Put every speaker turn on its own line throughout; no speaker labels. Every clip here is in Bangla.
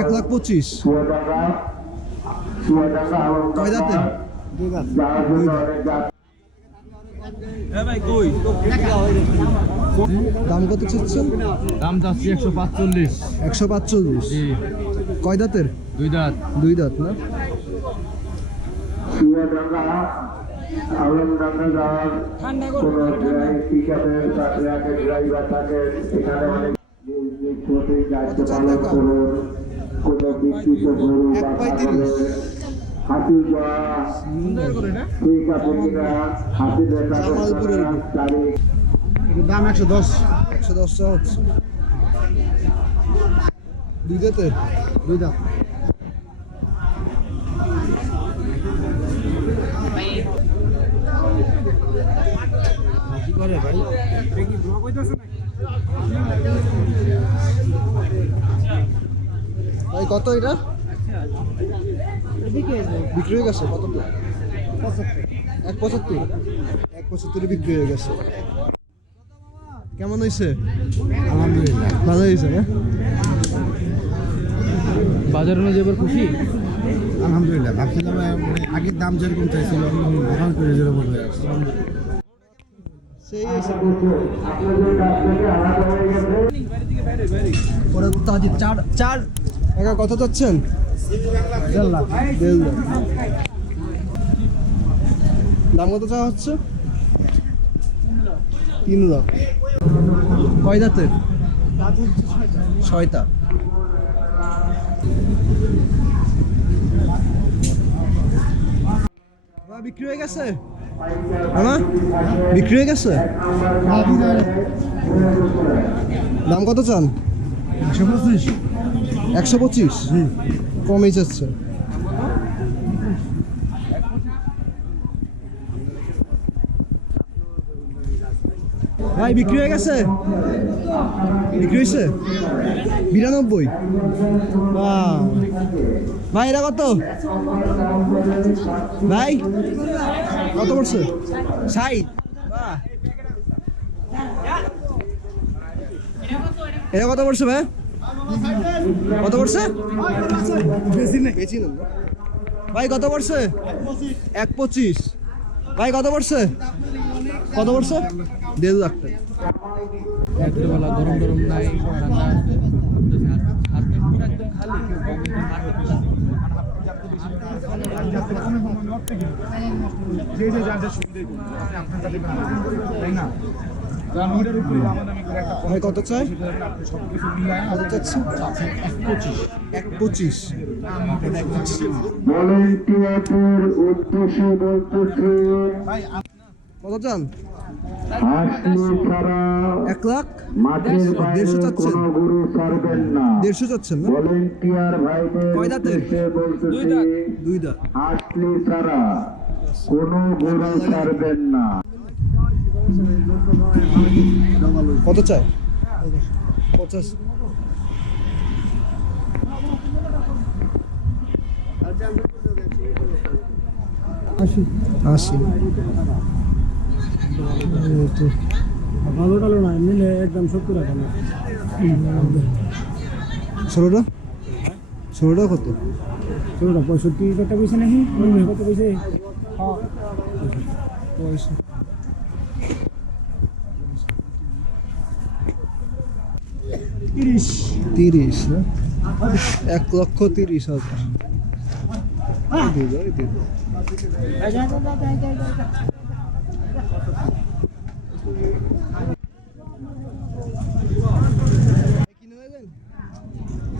এক লাখ পঁচিশ। কয় দাঁতের দাম কত চাচ্ছেন?
দাম যাচ্ছে একশো পাঁচচল্লিশ।
একশো পাঁচচল্লিশ।
জি।
কয় দাঁতের
দুই দাঁত।
দুই দাঁত না? এক পঁয়ত্রিশ। জামালপুরের
দাম একশো দশ।
একশো দশ হচ্ছে। দুই দাঁতের
দুই দাম কি করে ভাই?
ভাই কত এটা? বিক্রি হয়ে গেছে কত? তো এক পঁচাত্তর। এক পঁচাত্তরে বিক্রি হয়ে গেছে। কেমন হয়েছে?
আলহামদুলিল্লাহ।
ভালো হয়েছে না?
বাজার অনুযায়ী এবার খুশি?
আলহামদুলিল্লাহ ভাবছিলাম মানে আগের দাম যেরকম চাইছিল এখন করে যেরকম হয়ে আসছে
চার চার একা কত চাচ্ছেন? দাম কত চাওয়া হচ্ছে? তিন লাখ। কয় দাঁতের? ছয়টা। বিক্রি হয়ে গেছে? আমার বিক্রি হয়ে গেছে? দাম কত চান?
একশো পঁচিশ।
একশো পঁচিশ? কমই যাচ্ছে। ভাই বিক্রি হয়ে গেছে? বিক্রি হয়েছে? বিরানব্বই। ভাই এটা কত? ভাই কত পড়ছে? ষাট। বাহ। এটা কত পড়ছে ভাই? কত পড়ছে? বেশি নেই বেশি না। ভাই কত পড়ছে? এক পঁচিশ। ভাই কত পড়ছে? কত পড়ছে? দেড় লাখ টাকা
রাত্রেবেলা গরম গরম নাই ঠান্ডা আছে। আর পুরো একদম খালি
ভাই কত চাই? কত চাচ্ছে এক পঁচিশ কত চান? এক লাখ? দেড়শো চাচ্ছেন?
গরু ছাড়বেন না।
দেড়শো চাচ্ছেন না?
ভলেন্টিয়ার ভাইদের
কয়
বলতেছে
দুই দাঁত।
কোনো গরু ছাড়বেন না।
কত চাই? পঞ্চাশ।
আশি। ভালো টালো না নিলে একদম সত্তর টাকা না
ষোলোটা? ষোলোটা কত?
ষোলোটা পঁয়ষট্টি কত পয়সা নাকি? কত পয়সা?
পয়সা।
তিরিশ
তিরিশ না এক লক্ষ তিরিশ হাজার এই দিয়ে দাও, এই দিয়ে দাও।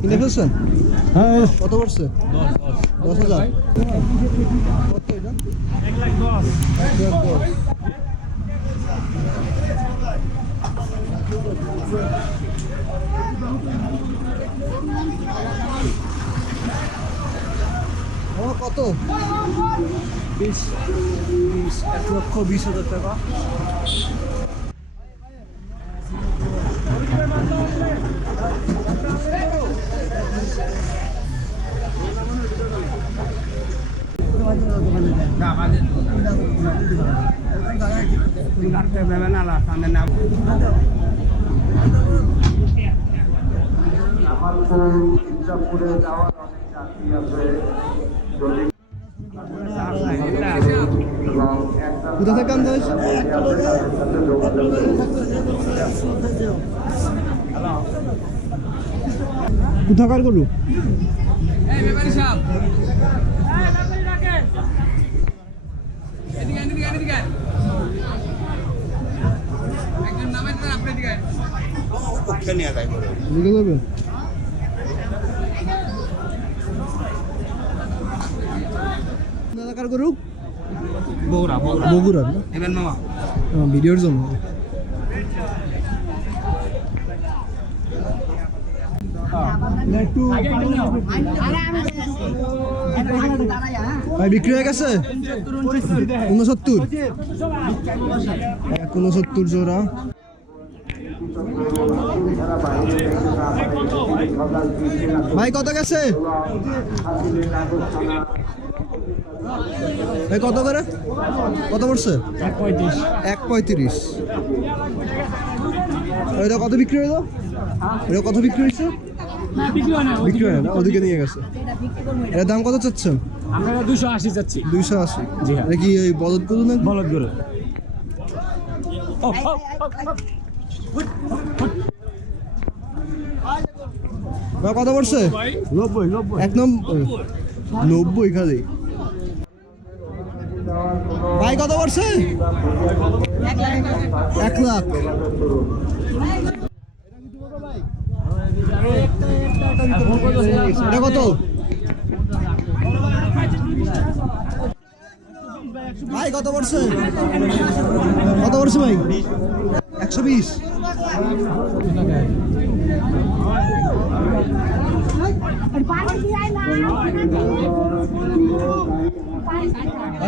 কিনে ফেলছেন
হ্যাঁ
কত পড়ছে দশ হাজার কত এটা এক লাখ দশ কত? বিশ বিশ, এক লক্ষ বিশ হাজার টাকা।
আমার তো ইচ্ছা করে যাওয়ার অনেক চাকরি আছে।
কোথা থেকে আনতে হয়েছে। কোথাকার গরু? দিকে। এলাকার গরু
বগুড়া বগুড়া। এবার মামা।
ভিডিওর জন্য। ভাই বিক্রি হয়ে গেছে? উনসত্তর উনসত্তর জোড়া। ভাই কত গেছে? ভাই কত করে? কত পড়ছে? এক পঁয়ত্রিশ। এটা কত বিক্রি হলো? এটা কত বিক্রি হয়েছে? বিক্রি হয় না ওদিকে নিয়ে গেছে। এটার দাম কত চাচ্ছেন?
আমরা দুশো আশি যাচ্ছি
দুইশো আশি।
জি হ্যাঁ।
কি ওই বলদ গরু না
বলদ গরু
কত পড়ছে?
নব্বই নব্বই।
এক নম্বর নব্বই খালি। ভাই কত পড়ছে? এক লাখ। এটা কত? ভাই কত পড়ছে? কত পড়ছে ভাই? একশো বিশ।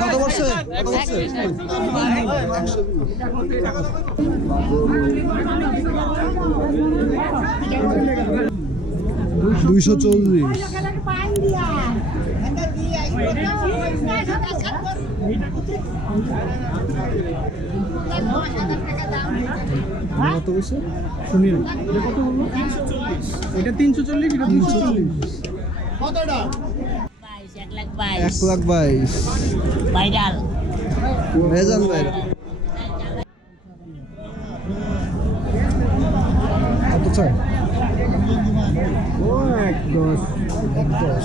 কত পড়ছে দুইশো চল্লিশ। কত পয়সা শুনি
এটা তিনশো চল্লিশ। এটা
তিনশো চল্লিশ
কতটা? এক লাখ বাইশ। ভাইরাল।
ভেজাল ভাই কত চাই ও এক দশ এক দশ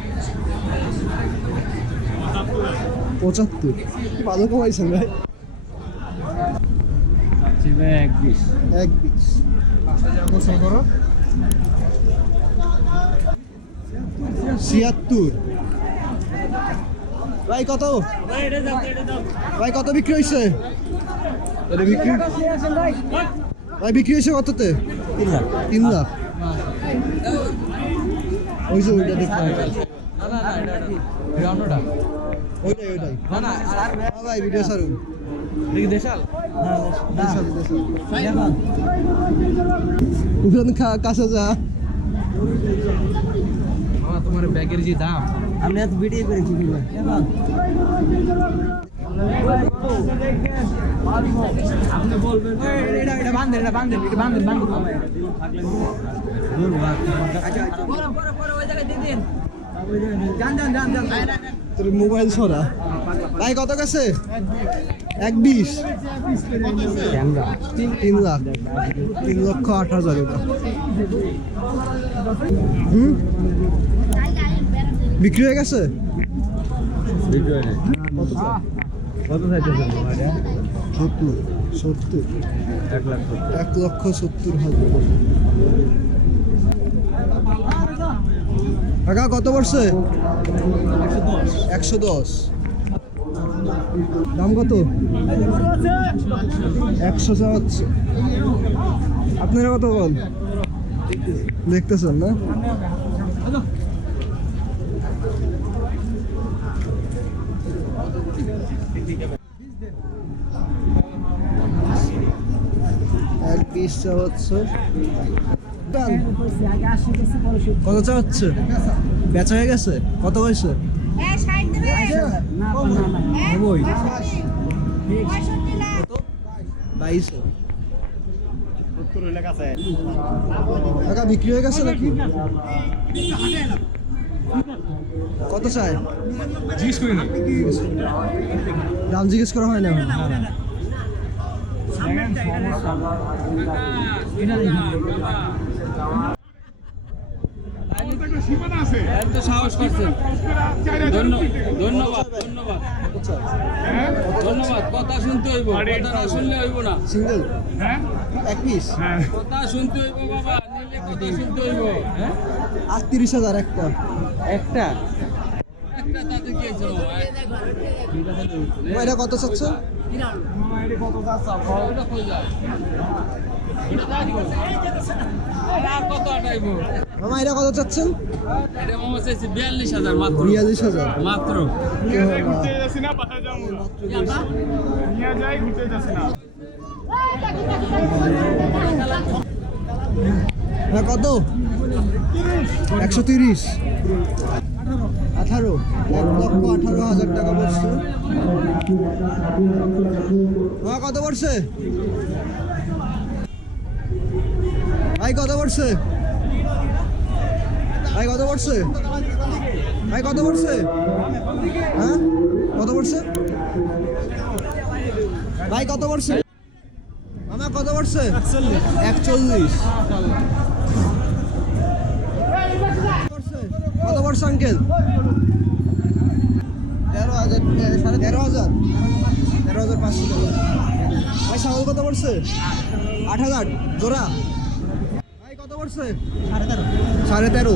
পঁচাত্তর। ভালো কমাইছেন ভাই।
এক বিশ।
এক বিশ। ছিয়াত্তর। ভাই কত? ভাই কত বিক্রি হয়েছে বিক্রি ভাই বিক্রি হয়েছে কততে? তিন লাখ। ওই যে ওইটা দেখতে ওইটাই ওইটাই।
না না আর
হ্যাঁ ভাই ভিডিও
দেখি দেশাল?
দেশাল দেশাল খা কাছে যা।
মামা তোমার ব্যাগের যে দাম।
আমি এত ভিডিও করে কি করব
আপনি বলবেন। এটা এটা বান্ধেন এটা বান্ধেন এটা বান্ধেন বান্ধেন
তোর মোবাইল ছড়া। ভাই কত গেছে? এক বিশ তিন লাখ। তিন লক্ষ আট হাজার এটা হুম? বিক্রি হয়ে গেছে? সত্তর সত্তর।
এক
লক্ষ সত্তর হাজার। কাকা কত পড়ছে? একশো দশ। দাম কত? একশো চা হচ্ছে আপনারা কত বল? দেখতেছেন না? এক পিসটা হচ্ছে কত চা হচ্ছে বেচা হয়ে গেছে? কত হয়েছে?
হ্যাঁ হ্যাঁ না
টাকা বিক্রি হয়ে গেছে নাকি? কত চাই
জিজ্ঞেস করি না
দাম জিজ্ঞেস করা হয় না এখন।
ধন্যবাদ। ধন্যবাদ ধন্যবাদ। কথা শুনতে হইব। কথা না শুনলে হইব না
সিঙ্গেল এক পিস
কথা শুনতে হইব। বাবা নিলে কথা শুনতে হইব।
আটত্রিশ হাজার একটা
একটা একটা তাতে কি
কত চাচ্ছে? মামা এটা কত চাচ্ছেন?
হাজার মাত্র
বিয়াল্লিশ হাজার
মাত্র।
কত? একশো তিরিশ। আঠারো, এক লক্ষ আঠারো হাজার টাকা পড়ছে হ্যাঁ কত পড়ছে? ভাই, কত পড়ছে? ভাই, কত পড়ছে? ভাই, কত পড়ছে? হ্যাঁ? কত পড়ছে? ভাই, কত পড়ছে? আমার কত পড়ছে? একচল্লিশ। পড়ছে আঙ্কেল। তেরো হাজার সাড়ে তেরো হাজার। তেরো হাজার পাঁচশো টাকা। ভাই ছাগল কত পড়ছে? আট হাজার। জোড়া? ভাই কত পড়ছে? সাড়ে তেরো। সাড়ে তেরো।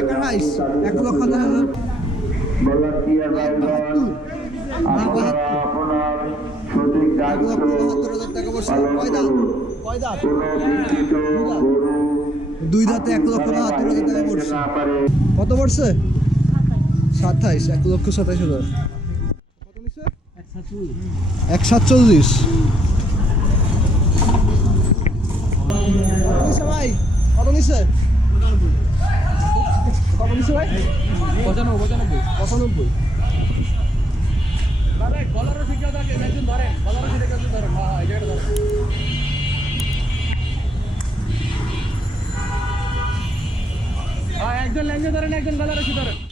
এক
রাইস এক লক্ষ দশ হাজার
আপনার
লক্ষ বাহাত্তর হাজার টাকা
গরু
দুই দাঁতে এক লক্ষ বাহাত্তর হাজার টাকা পড়ছে। কত পড়ছে? সাতাইশ, এক লক্ষ সাতাইশ হাজার। এক সাতচল্লিশ। কত কত নিচ্ছে ভাই?
পঁচানব্বই পঁচানব্বই
পঁচানব্বই।
একজন ল্যাঙ্গে ধরেন একজন গলার রশি ধরেন